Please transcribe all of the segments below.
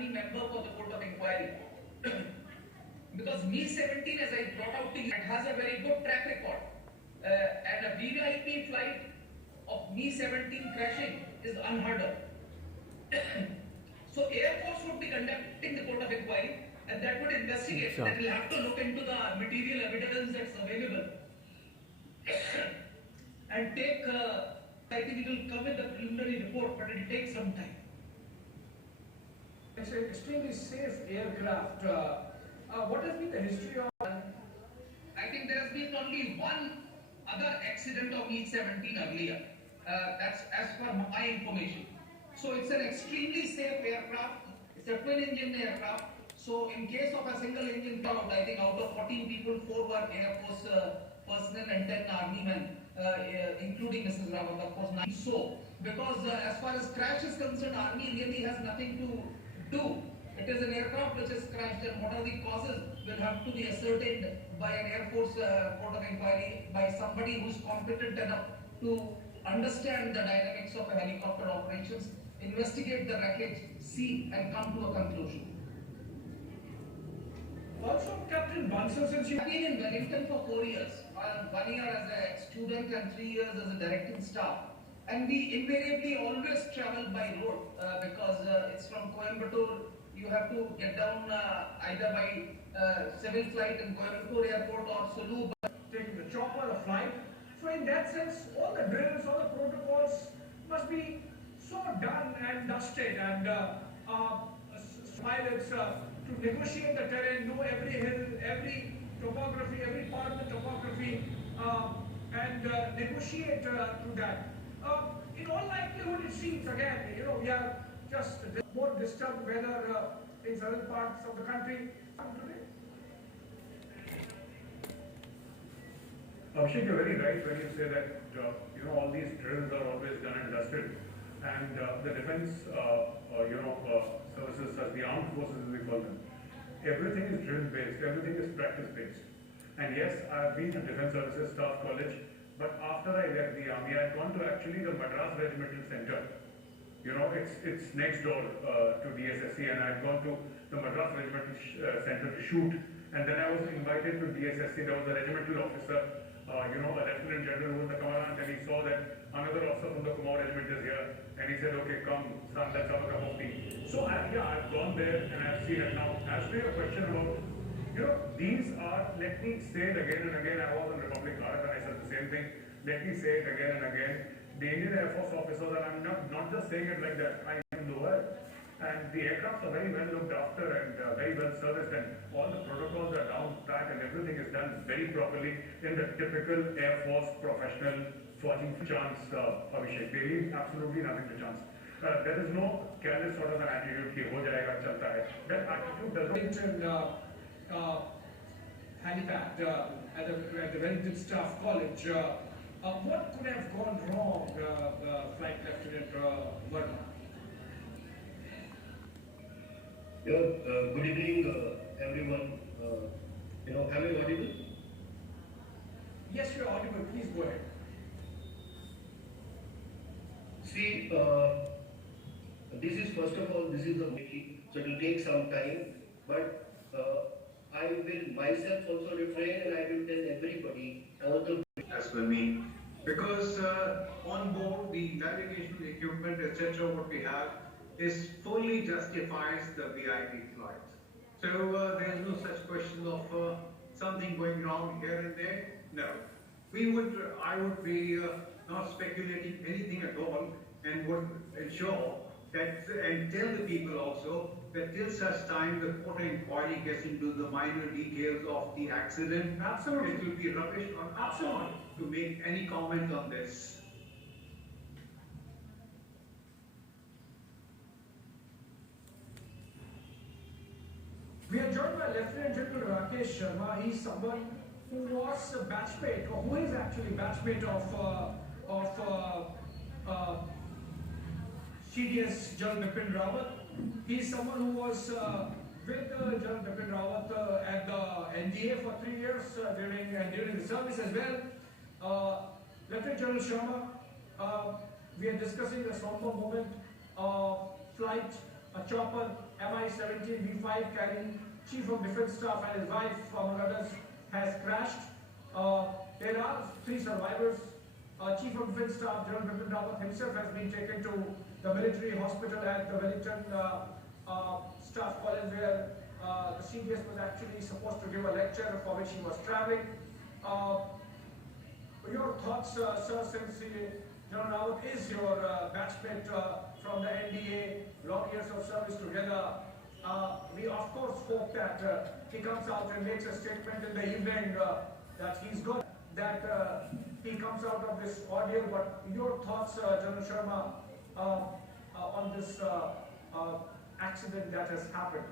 Army member for the Court of Inquiry. Because Me-17, as I brought out to you, it has a very good track record. And a VVIP flight of Me-17 crashing is unheard of. So Air Force would be conducting the Court of Inquiry, and that would investigate. That will have to look into the material evidence that's available. And take, I think it will come in the preliminary report, but it will take some time. It's an extremely safe aircraft. What has been the history of? I think there has been only one other accident of Me-17 earlier. That's as per my information. So it's an extremely safe aircraft. It's a twin-engine aircraft. So in case of a single engine fault, I think out of 14 people, 4 were Air Force personnel and 10 Army men, including Mrs. Rawat, of course, 9. So, because as far as crash is concerned, Army really has nothing to do. It is an aircraft which is crashed, and what are the causes will have to be ascertained by an Air Force Court of Inquiry, by somebody who's competent enough to understand the dynamics of a helicopter operations, investigate the wreckage, see and come to a conclusion. Also, Captain Bansal, since you have been in Wellington for 4 years, 1 year as a student and 3 years as a directing staff. And we invariably always travel by road because it's from Coimbatore. You have to get down either by civil flight in Coimbatore Airport or Sulu. Taking the chopper, the flight. So in that sense, all the drills, all the protocols must be so done and dusted, and pilots to negotiate the terrain, know every hill, every topography, every part of the topography, and negotiate through that. In all likelihood, it seems again, we are just more disturbed weather in certain parts of the country today. Abhishek, you're very right when you say that all these drills are always done and dusted, and the defense services, as the armed forces as we call them, everything is drill based, everything is practice based. And yes, I've been to Defense Services Staff College, but after I left the army, I'd gone to actually the Madras Regimental Center. It's next door to DSSC, and I'd gone to the Madras Regimental Center to shoot. And then I was invited to DSSC. There was a regimental officer, a Lieutenant General who was the commandant, and he saw that another officer from the Kumaon Regiment is here, and he said, okay, come, son, let's have a cup of tea. So I've gone there and I've seen it. Now, as to your question about, these are, let me say it again and again, I was on Republic Guard and I said the same thing, let me say it again and again, the Indian Air Force officers, and I'm not just saying it like that, I am the word. And the aircrafts are very well looked after and very well serviced, and all the protocols are down pat and everything is done very properly in the typical Air Force professional forging chance, Abhishek. There is absolutely nothing to chance. There is no careless sort of an attitude ki ho jayega, chalta hai. That attitude doesn't. Helipad at the Wellington Staff College. What could have gone wrong, Flight Lieutenant Verma? Good evening, everyone. Am I audible? Yes, you're audible. Please go ahead. See, this is first of all, this is a meeting, so it will take some time. But I will myself also refrain, and I will tell everybody all the. As per me, because on board the navigational equipment, etc., what we have is fully justifies the VIP flight. So there is no such question of something going wrong here and there. No, I would be not speculating anything at all, and would ensure that, and tell the people also that till such time the court inquiry gets into the minor details of the accident. Absolutely, it will be rubbish on our part to make any comment on this. We are joined by Lieutenant General Rakesh Sharma. He's someone who was a batchmate, or who is actually batchmate of CDS General Bipin Rawat. He's someone who was with General Bipin Rawat at the NDA for 3 years during the service as well. Lieutenant General Sharma, we are discussing the somber moment of flight, a chopper Mi-17 V5 carrying Chief of Defence Staff and his wife, among others, has crashed. There are 3 survivors. Chief of Defence Staff General Bipin Rawat himself has been taken to the military hospital at the Wellington Staff College, where the CDS was actually supposed to give a lecture for which he was travelling. Your thoughts, sir, since General Rawat is your batchmate from the NDA, long years of service together. We of course hope that he comes out and makes a statement in the evening that he's good, that he comes out of this ordeal. But your thoughts, General Sharma, on this accident that has happened?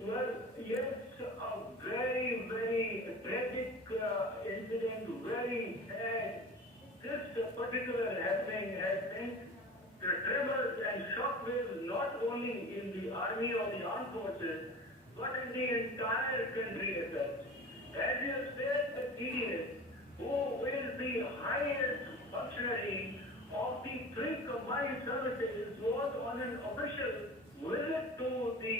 Well, yes, a very, very tragic incident, very sad. This particular happening has sent tremors and shockwaves not only in the army or the armed forces, but in the entire country as such. As you have said, the CDS, who is the highest functionary of the 3 combined services, was on an official visit to the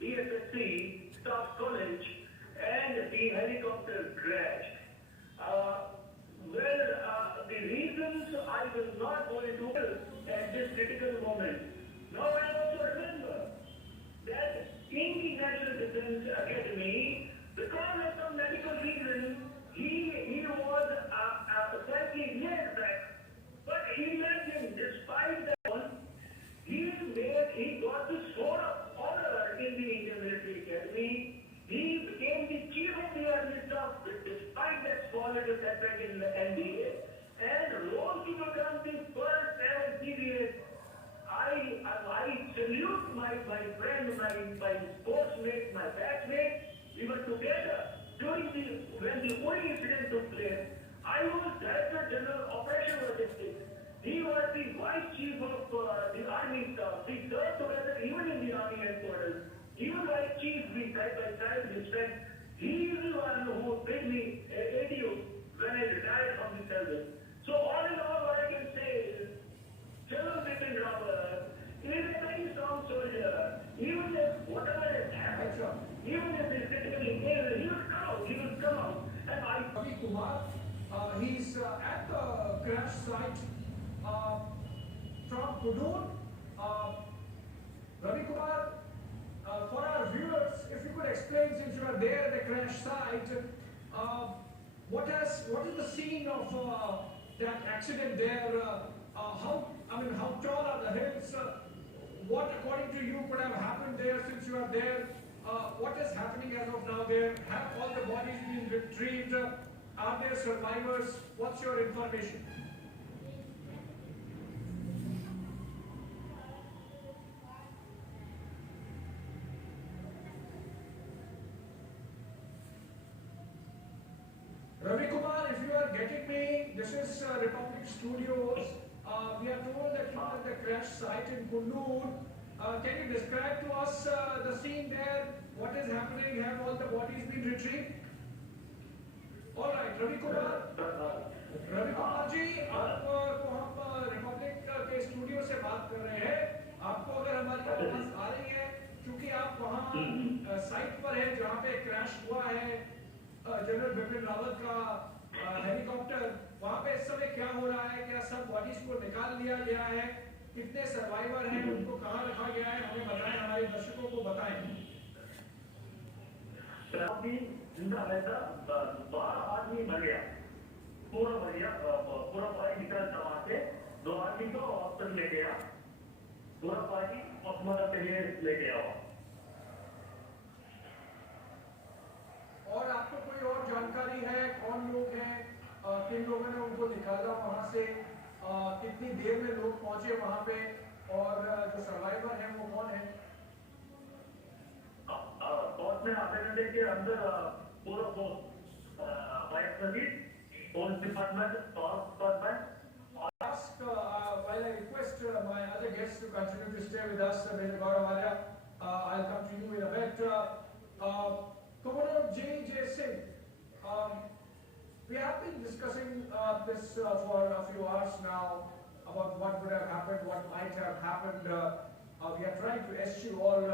DSSC Staff College and the helicopter crashed. The reasons I will not go into at this critical moment. Now I also remember that in the National Defence Academy, because of some medical reason, he was slightly near back. But imagine, despite that one, he got the sword of honor in the Indian Military Academy. He became the Chief of the Army Staff despite that small little setback in the NDA, and rose to become the first ever CDS. I salute my friend, my sportsmate, my batchmate. We were together when the Uri incident took place. I was Director General Operation Logistics. He was the Vice Chief of the Army Staff. We served together even in the Army headquarters. Even Vice Chief, we side by side, we spent. He is the one who paid me ADU when I retired from the service. So all in all, what I can say is, General Bipin Rawat is a very strong soldier. Even if whatever has happened, even if he's critically ill, he will come out. He will come out. And Ravi Kumar, he's at the crash site from Kunur. Ravi Kumar, for our viewers, if you could explain, since you are there at the crash site, what is the scene of that accident there? How tall are the hills? What, according to you, could have happened there since you are there? What is happening as of now there? Have all the bodies been retrieved? Are there survivors? What's your information? Ravi Kumar, if you are getting me, this is Republic Studios. We are told that you are at the crash site in Kunur. Can you describe to us the scene there? What is happening? Have all the bodies been retrieved? All right, Ravi Kumar जी, आपको हम Republic के studio से बात कर रहे हैं. आपको अगर हमारी आवाज आ रही है, क्योंकि आप वहाँ साइट पर हैं जहाँ पे क्रैश हुआ है जनरल बिपिन रावत का हेलीकॉप्टर, वहाँ पे इस समय क्या हो रहा है? क्या सब बॉडीज को निकाल लिया गया है? कितने सर्वाइवर हैं? उनको कहाँ रखा गया है? हमें बताएं, हमारे दर्शकों को बताएं. अभी जिंदा रहता 12 आदमी मर गया, पूरा पार्टी निकल था वहाँ से. 2 आदमी को हॉस्पिटल ले गया, पूरा पार्टी अस्पताल के लिए ले गया. और आपको कोई और जानकारी है? कौन लोग हैं? किन लोगों ने उनको निकाला वहाँ से? कितनी देर में लोग पहुँचे वहाँ पे? और जो सर्वाइवर हैं वो कौन है? में आधे घंटे के अंदर पूरा vice service, police department, forest department. While I request my other guests to continue to stay with us, Mr. Gaurav, I'll come to you in a bit. Commander J. Singh, we have been discussing this for a few hours now about what would have happened, what might have happened. We are trying to eschew all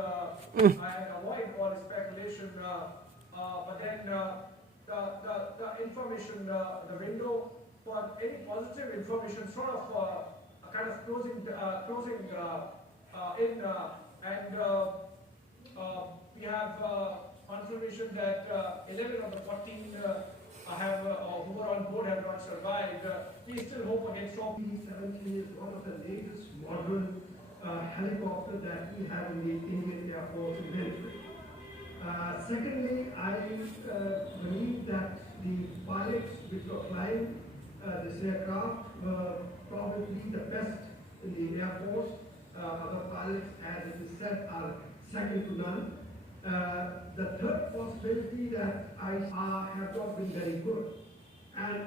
and avoid all speculation, but then the information, the window for any positive information sort of kind of closing in, and we have confirmation that 11 of the 14 who are on board have not survived. We still hope against all. P-70 is one of the latest modern helicopter that we have in the Indian Air Force inventory. Secondly, I believe that the pilots which were flying this aircraft were probably the best in the Air Force. Other pilots, as it is said, are second to none. The third possibility that I have not been very good. And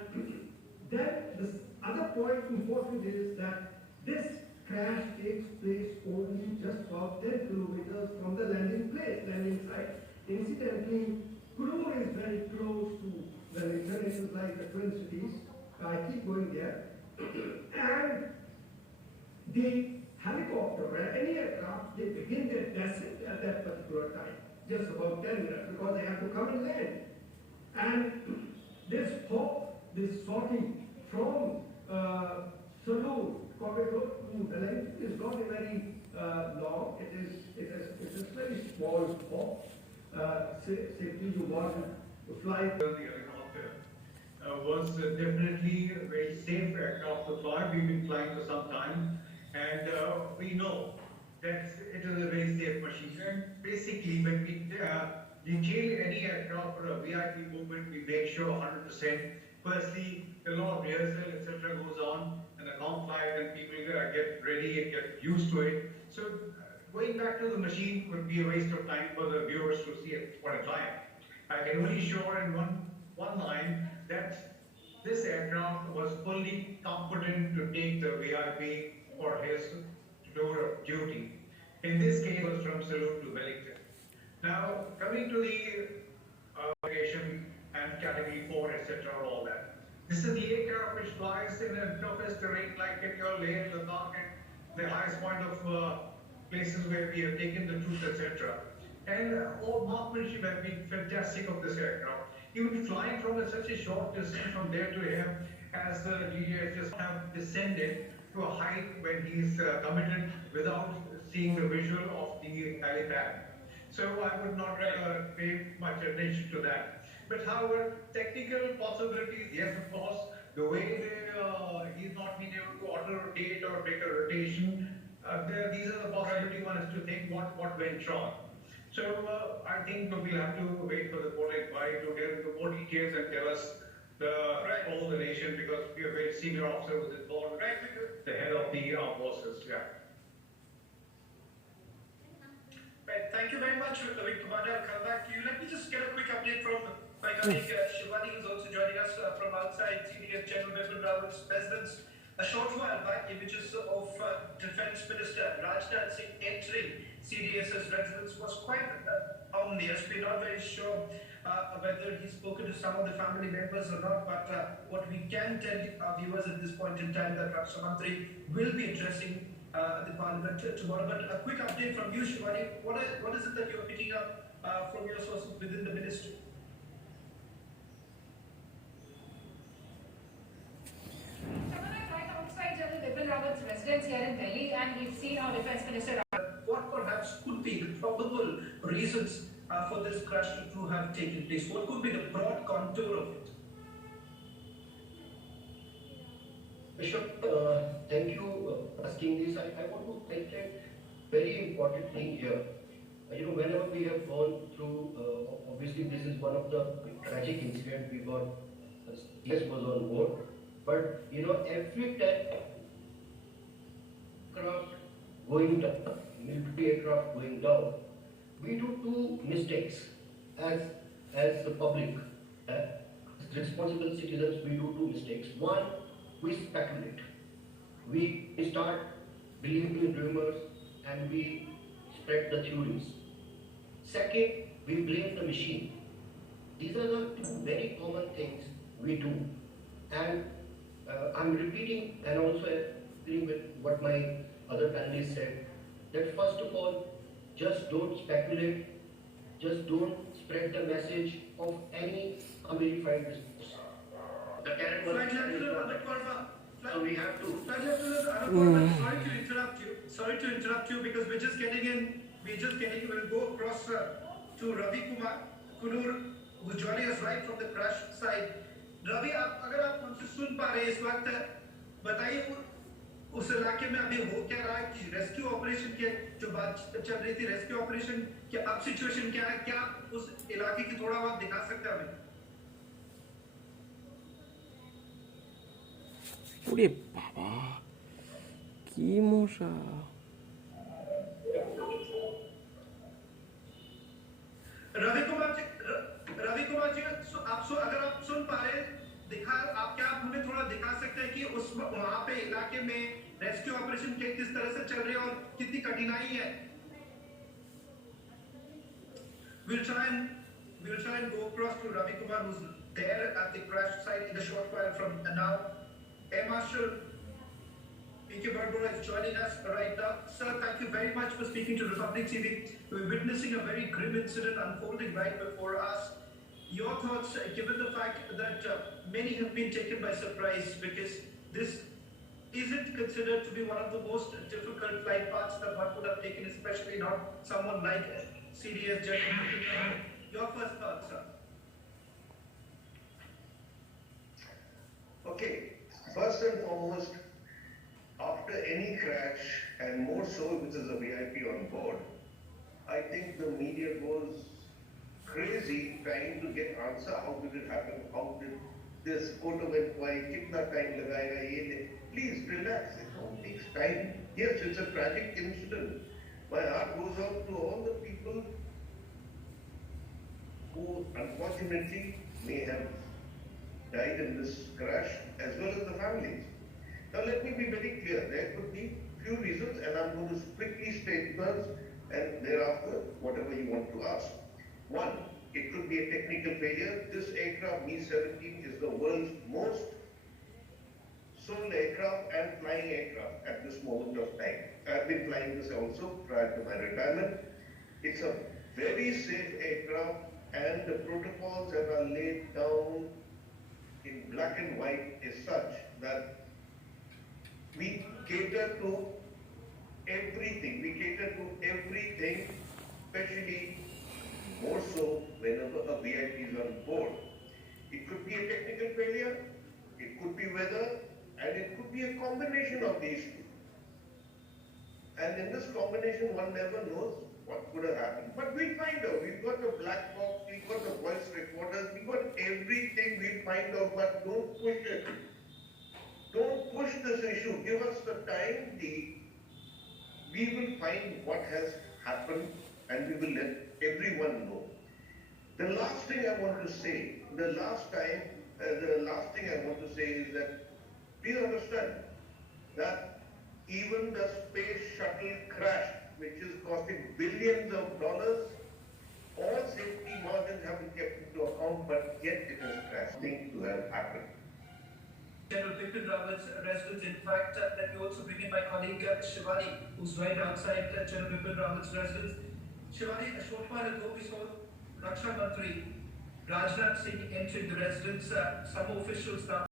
then the other point important is that this crash takes place only just about 10 kilometers from the landing site. Incidentally, Kurur is very close to the international like the Twin Cities. I keep going there. And the helicopter or any aircraft, they begin their descent at that particular time, just about 10 minutes, because they have to come and land. And this hop, this sortie from Salur corridor to the length is not a very long. It is a very small hop. Safely you want to fly. The helicopter was definitely a very safe aircraft to fly. We've been flying for some time, and we know that it is a very safe machine. And basically, when we detail any aircraft for a VIP movement, we make sure 100%. Firstly, a lot of rehearsal, etc. goes on, and the long flight, and people get ready and get used to it. So going back to the machine would be a waste of time for the viewers to see at one time. I can only show in one line that this aircraft was fully competent to take the VIP for his tour of duty. In this case, it was from Salute to Wellington. Now, coming to the location and category 4, etc., all that. This is the aircraft which flies in the toughest terrain like in your Leh, Ladakh, and the highest point of places where we have taken the troops, etc. And all marksmanship has been fantastic of this aircraft. Even flying from such a short distance from there to here, as the GJ just have descended to a height when he's committed without seeing the visual of the helipad. So I would not pay much attention to that. But however, technical possibilities, yes, of course, the way he's not been able to auto-rotate or make a rotation, these are the possibility one has to think what went wrong. So I think we'll have to wait for the board inquiry to get into more details and tell us all the nation, because we are very senior officer was involved, the head of the armed forces. Yeah. Right, thank you very much, Ravi Kumar. I'll come back to you. Let me just get a quick update from my colleague Shivani, who's also joining us from outside CDF General Bipin Rawat's residence. A short while back, images of Defence Minister Rajnath Singh entering CDS's residence was quite ominous. We're not very sure whether he's spoken to some of the family members or not, but what we can tell our viewers at this point in time that Raksha Mantri will be addressing the Parliament tomorrow. But a quick update from you, Shivani. What is it that you're picking up from your sources within the ministry? Rawat's residence here in Delhi, and we've seen our Defence Minister. What perhaps could be the probable reasons for this crash to have taken place? What could be the broad contour of it? Bishop, thank you for asking this. I want to highlight very important thing here. Whenever we have gone through, obviously this is one of the tragic incidents we got. Yes, was on board, but every time aircraft going down, military aircraft going down, we do two mistakes as the public, as responsible citizens. We do two mistakes. One, we speculate. We start believing in rumors and we spread the theories. Second, we blame the machine. These are the two very common things we do. And I'm repeating and also agreeing with what my other panelists said. that first of all, just don't speculate, just don't spread the message of any unverified business. The carrot was Flight Lieutenant not Anupama, so we have to. Flight Lieutenant Anupama, sorry to interrupt you. Sorry to interrupt you because we're just getting in. We'll go across to Ravi Kumar Kunur, who's joining us right from the crash side. Ravi, अगर आप हमसे सुन पा रहे हैं इस वक्त, बताइए उस इलाके में अभी हो क्या रहा है कि रेस्क्यू ऑपरेशन की जो बात चल रही थी, रेस्क्यू ऑपरेशन क्या अब सिचुएशन क्या है, क्या उस इलाके की थोड़ा बहुत दिखा सकते हैं हमें? ওরে বাবা কি মশা रवि कुमार जी, अगर आप सुन पा रहे हैं, क्या आप हमें थोड़ा दिखा सकते हैं कि उस वहां पे इलाके में रेस्क्यू ऑपरेशन किस तरह से चल रहे हैं और कितनी कठिनाई है? We'll try and go across to Ravi Kumar, who's there at the crash site in a short while from now. Air Marshal P.K. Barbara is joining us right now. Sir, thank you very much for speaking to Republic TV. We're witnessing a very grim incident unfolding right before us. Your thoughts, given the fact that many have been taken by surprise because this isn't considered to be one of the most difficult flight paths that one would have taken, especially not someone like CDS General. Your first thoughts, sir. Okay, first and foremost, after any crash, and more so which is a VIP on board, I think the media goes crazy trying to get answer. How did it happen? How did this court of inquiry? Kitna time lagayega? Please relax. It all takes time. Yes, it's a tragic incident. My heart goes out to all the people who unfortunately may have died in this crash, as well as the families. Now let me be very clear. There could be few reasons, and I'm going to quickly state those, and thereafter whatever you want to ask. One, it could be a technical failure. This aircraft, Mi-17, is the world's most sold aircraft and flying aircraft at this moment of time. I've been flying this also prior to my retirement. It's a very safe aircraft, and the protocols that are laid down in black and white is such that we cater to everything. We cater to everything, especially more so whenever a VIP is on board. It could be a technical failure, it could be weather, and it could be a combination of these two. And in this combination, one never knows what could have happened. But we'll find out. We've got the black box, we've got the voice recorders, we've got everything. We'll find out, but don't push it. Don't push this issue. Give us the time. We will find what has happened, and we will let everyone know. The last thing I want to say, is that please understand that even the space shuttle crash, which is costing billions of dollars, all safety margins have been kept into account, but yet it has crashed. Things to have happened. General Bipin Rawat's residence. In fact, let me also bring in my colleague Shivani, who's right outside General Bipin Rawat's residence. Shivani, a short while ago we saw Raksha Mantri Rajnath Singh entering the residence. Some officials now